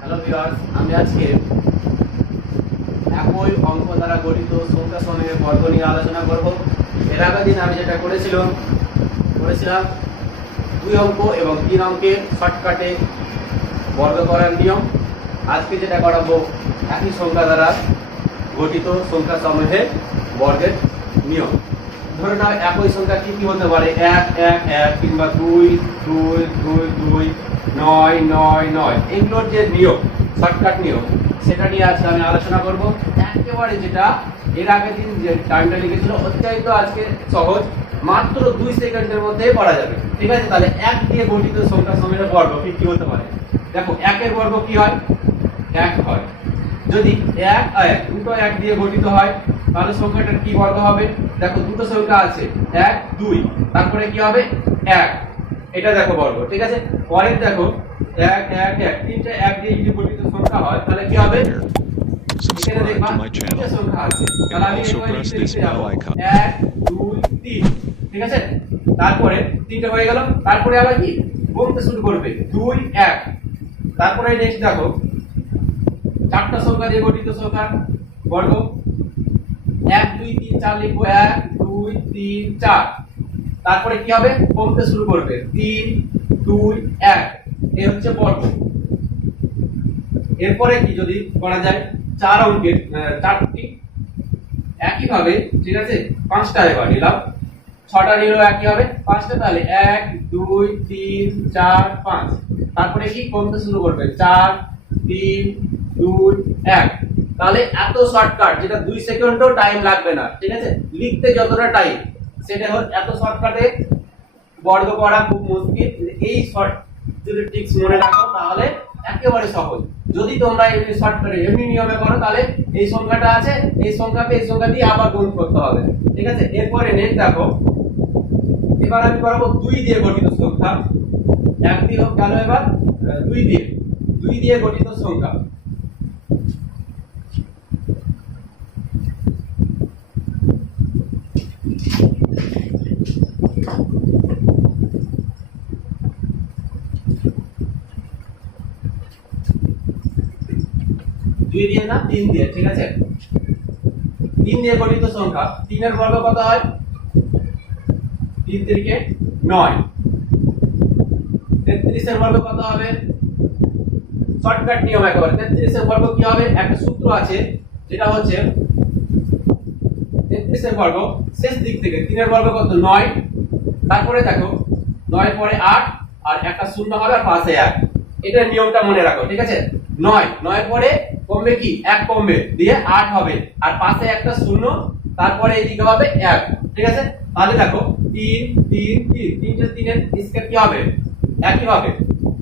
Hello viewers, আমি আজকে একই অঙ্ক দ্বারা গঠিত সংখ্যা সমূহের বর্গ নিয়ে আলোচনা করব। এর আগের দিন আমি যেটা করেছিলাম 2 অঙ্ক এবং 3 অঙ্কে শর্টকাটে বর্গ করার নিয়ম। আজকে যেটা করাবো একই সংখ্যা দ্বারা গঠিত সংখ্যা সমূহের বর্গের নিয়ম। ধরে নাও একই সংখ্যা কি কি হতে পারে, 1 1 1 কিংবা 2 2 2 2 9 9 9, এগুলোর যে নিয়ম, শর্টকাট নিয়ম, সেটা নিয়ে আজকে আমি আলোচনা করব। একেবারে যেটা এর আগের দিন যে টাইমটা লিখেছিল অত্যাধিক আজকে সহজ, মাত্র 2 সেকেন্ডের মধ্যে করা যাবে। ঠিক আছে, তাহলে 1 দিয়ে গঠিত সংখ্যা সমূহের বর্গ কি কি হতে পারে। দেখো 1 এর বর্গ কি হয়, 1 হয়। যদি 1 আর দুটো 1 দিয়ে গঠিত হয় তাহলে সংখ্যাটার কি বর্গ হবে। দেখো দুটো সংখ্যা আছে 1 2, তারপরে কি হবে 1, এটা দেখো বর্গ। ঠিক আছে, পরের দেখো 1 1 1, তিনটা 1 দিয়ে যদি গঠিত সংখ্যা হয় তাহলে কি হবে, এখানে দেখবা তিনটা সংখ্যা আছে, তাহলে আমি এখানে লিখতে যাব 1 2 3। ঠিক আছে, তারপরে তিনটা হয়ে গেল, তারপরে আবার কি গুনতে শুরু করবে 2 1, তারপরে নেক্সট দেখো চারটা সংখ্যা দিয়ে গঠিত সংখ্যার বর্গ 1 2 3 4 লিখবো, 1 2 3 4, তারপরে কি হবে কমতে শুরু করবে 3 2 1, এই হচ্ছে বর্গ। এরপরে কি যদি করা যায় 4 অঙ্কের 4টি একই ভাবে, ঠিক আছে, 5টা এবার নিলাম, 6টা নিলেও একই হবে 5টা, তাহলে 1 2 3 4 5, তারপরে কি কমতে শুরু করবে 4 3 2 1, তাহলে এত শর্টকাট যেটা 2 সেকেন্ডও টাইম লাগবে না। ঠিক আছে, লিখতে যতটা টাইম সেটা হল এত শর্টকাটে বর্গ করা খুব মুশকিল। এই শর্ট যদি ট্রিক্স মনে রাখো তাহলে একেবারে সহজ। যদি তোমরা এই শর্টকাটে এমনি নিয়মে করো তাহলে এই সংখ্যাটা আছে, এই সংখ্যাকে এই সংখ্যা দিয়ে আবার গুণ করতে হবে। ঠিক আছে, এরপরে নেক্সট দেখো এবার আমি করব 2 দিয়ে গঠিত সংখ্যা। 1 দিয়ে হোক গেল, এবার 2 দিয়ে গঠিত সংখ্যা। দুই দিয়ে না 3 দিয়ে, ঠিক আছে, 3 দিয়ে গঠিত সংখ্যা। 3 এর বর্গ কত হয়, 3 তিরিকে 9। 33 এর বর্গ কত হবে, শর্টকাট নিয়ম একেবারে। 33 এর বর্গ কি হবে, একটা সূত্র আছে যেটা হচ্ছে 33 এর বর্গ শেষ দিক থেকে 3 এর বর্গ কত 9, তারপরে দেখো 9 পরে 8 আর একটা শূন্য হবে আর পাশে 1, এটা নিয়মটা মনে রাখো। ঠিক আছে, 9 পরে কমবে কি 1 কমবে দিয়ে 8 হবে আর পাশে একটা শূন্য, তারপরে এইদিকে হবে 1। ঠিক আছে, তাহলে দেখো 3 3 3, 3 এর স্কয়ার কি হবে, একই হবে,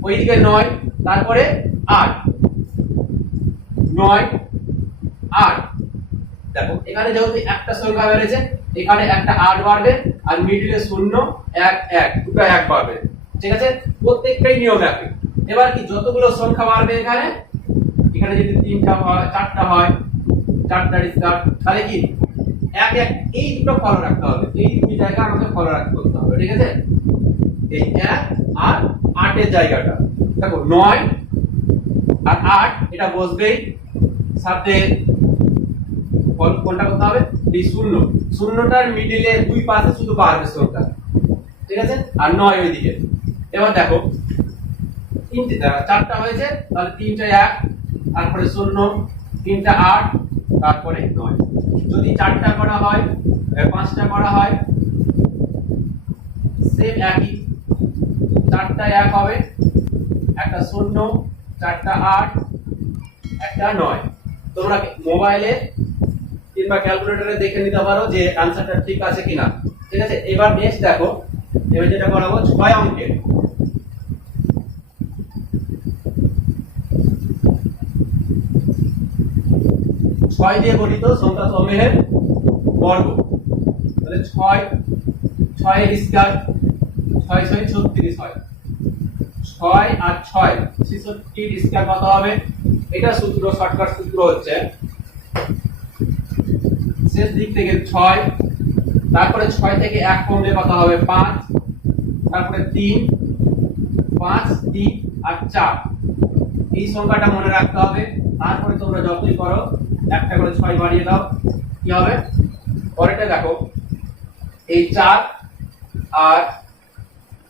ওইদিকে 9 তারপরে 8 9 8। দেখো এখানে যেহেতু একটা সংখ্যা বেড়েছে এখানে একটা 8 বাড়বে আর মিডলে 0 1 1, দুটো 1 বাড়বে। ঠিক আছে, প্রত্যেকটাই নিয়ম একই। এবার কি যতগুলো সংখ্যা বাড়বে এখানে যদি 3টা হয় 4টা হয় 4টার স্কয়ার, তাহলে কি 1 1, এই দুটো ফলো রাখতে হবে, এই দুই জায়গা আমাদের ফলো রাখতে হবে। ঠিক আছে, এই 1 আর 8 এর জায়গাটা দেখো 9 আর 8 এটা বসবেই, সাথে কোনটা করতে হবে, এই শূন্যটার মিডলে দুই পাশে শুধু বাড়বে সংখ্যা। ঠিক আছে, আর 9 ওইদিকে। এবার দেখো 4টা হয়েছে, তাহলে 3টা 1, তারপরে 0, 3টা 8, তারপরে 9। যদি 4টা করা হয় 5টা করা হয় সেম একই, 4টা 1 হবে, একটা 0, 4টা 8, একটা 9। তোমরা মোবাইলে কিংবা ক্যালকুলেটরে দেখে নিতে পারো যে आंसरটা ঠিক আছে কিনা। ঠিক আছে, এবার নেক্সট দেখো, এবার যেটা করাবো 6 অঙ্কের। 6 দিয়ে গঠিত সংখ্যা সমূহের বর্গ। তাহলে 6 এর স্কয়ার 6 6 36 হয়, 6 আর 6 66 এর স্কয়ার কত হবে, এটা সূত্র, শর্টকাট সূত্র হচ্ছে শেষ দিক থেকে 6, তারপরে 6 থেকে 1 কমলে কত হবে 5, তারপরে 3 5 3 আর 4, এই সংখ্যাটা মনে রাখতে হবে। তারপরে তোমরা যতই করো একটা করে 6 বাড়িয়ে দাও, কি হবে? পরেরটা দেখো, এই 4 আর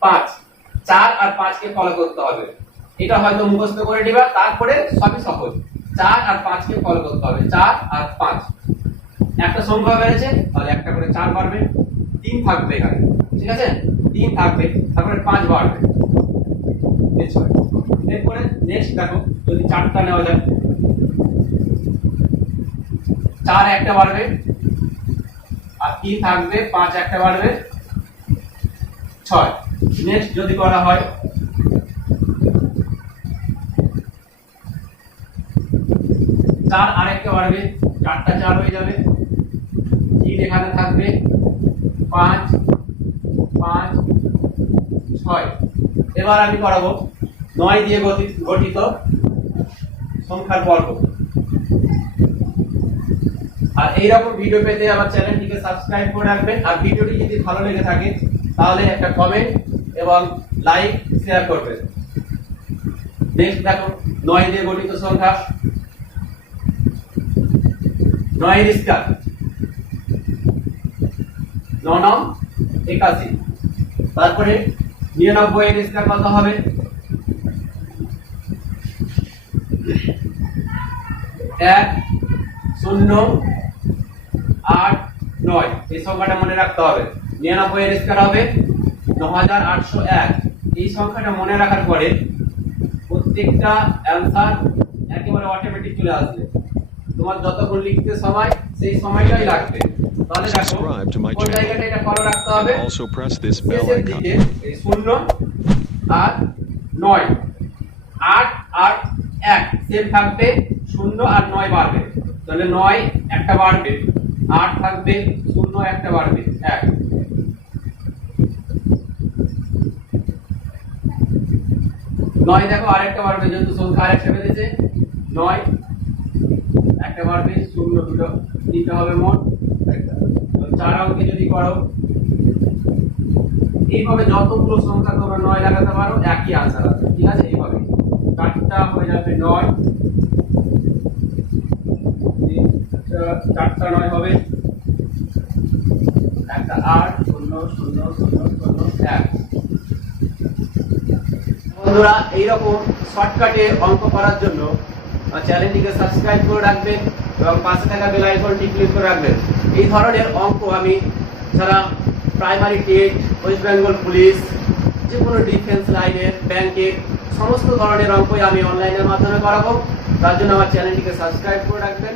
5, 4 আর 5 কে ফলো করতে হবে। এটা হয়তো মুখস্থ করে দিবা, তারপরে সবই সহজ। 4 আর 5 কে ফলো করতে হবে। 4 আর 5, একটা সংখ্যা বেড়েছে তাহলে একটা করে 4 বাড়বে, 3 থাকবে এখানে, ঠিক আছে? 3 থাকবে, তারপরে 5 বাড়বে, এরপরে নেক্সট দেখো, যদি 4টা নেওয়া যায়, 4 একটা বাড়বে, আর 3 থাকবে, 5 একটা বাড়বে, 6। নেক্সট যদি করা হয়, 4 আরেকটা বাড়বে, 4টা 4 হয়ে যাবে, 3 এখানে থাকবে, 5 5 6। এবার আমি করাবো 9 দিয়ে গঠিত সংখ্যার বর্গ। আর এইরকম ভিডিও পেতে আমার চ্যানেলটিকে সাবস্ক্রাইব করে রাখবেন। আর ভিডিওটি যদি ভালো লেগে থাকে তাহলে একটা কমেন্ট এবং লাইক শেয়ার করবেন। নেক্সট দেখো, 9 দিয়ে গঠিত সংখ্যা, 9 এর স্কয়ার, 9 9 81। তারপরে 99 এর স্কয়ার কত হবে? 1 0 8 9। এই সংখ্যাটা মনে রাখতে হবে। 99 এর স্কয়ার হবে 9801। এই সংখ্যাটা মনে রাখার পরে প্রত্যেকটা অ্যানসার একেবারে অটোমেটিক চলে আসবে। তোমার যতক্ষণ লিখতে সময়, সেই সময়টাই লাগবে। তাহলে দেখো কোন জায়গাটা এটা ফলো রাখতে হবে, শেষের দিকে এই 0 আর 9, 8 আর 1 সেম থাকবে, 0 আর 9 বাড়বে, তাহলে 9 একটা বাড়বে, 8 থাকবে, 0 একটা বাড়বে, 1। 9 দেখো আরেকটা বাড়বে, যেহেতু সংখ্যা আরেকটা বেড়েছে, 9 একটা বাড়বে, 0 দুটো, 3টা হবে মোট। 4 অঙ্কে যদি করো, এইভাবে যতগুলো সংখ্যা তোমরা 9 লাগাতে পারো একই আনসার আসবে, ঠিক আছে? এইভাবে 4টা হয়ে যাবে 9, 4টা 9 হবে, একটা 8 0 0 0 0 1। বন্ধুরা, এইরকম শর্টকাটে অঙ্ক করার জন্য চ্যানেলটিকে সাবস্ক্রাইব করে রাখবেন এবং পাশে থাকা বেল আইকনটি ক্লিক করে রাখবেন। এই ধরনের অঙ্ক আমি যারা primary TET, West Bengal police, যে কোনো ডিফেন্স লাইনের, ব্যাংকের সমস্ত ধরনের অঙ্কই আমি অনলাইনের মাধ্যমে করাবো। তার জন্য আমার চ্যানেলটিকে সাবস্ক্রাইব করে রাখবেন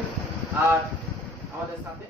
আর আমাদের সাথে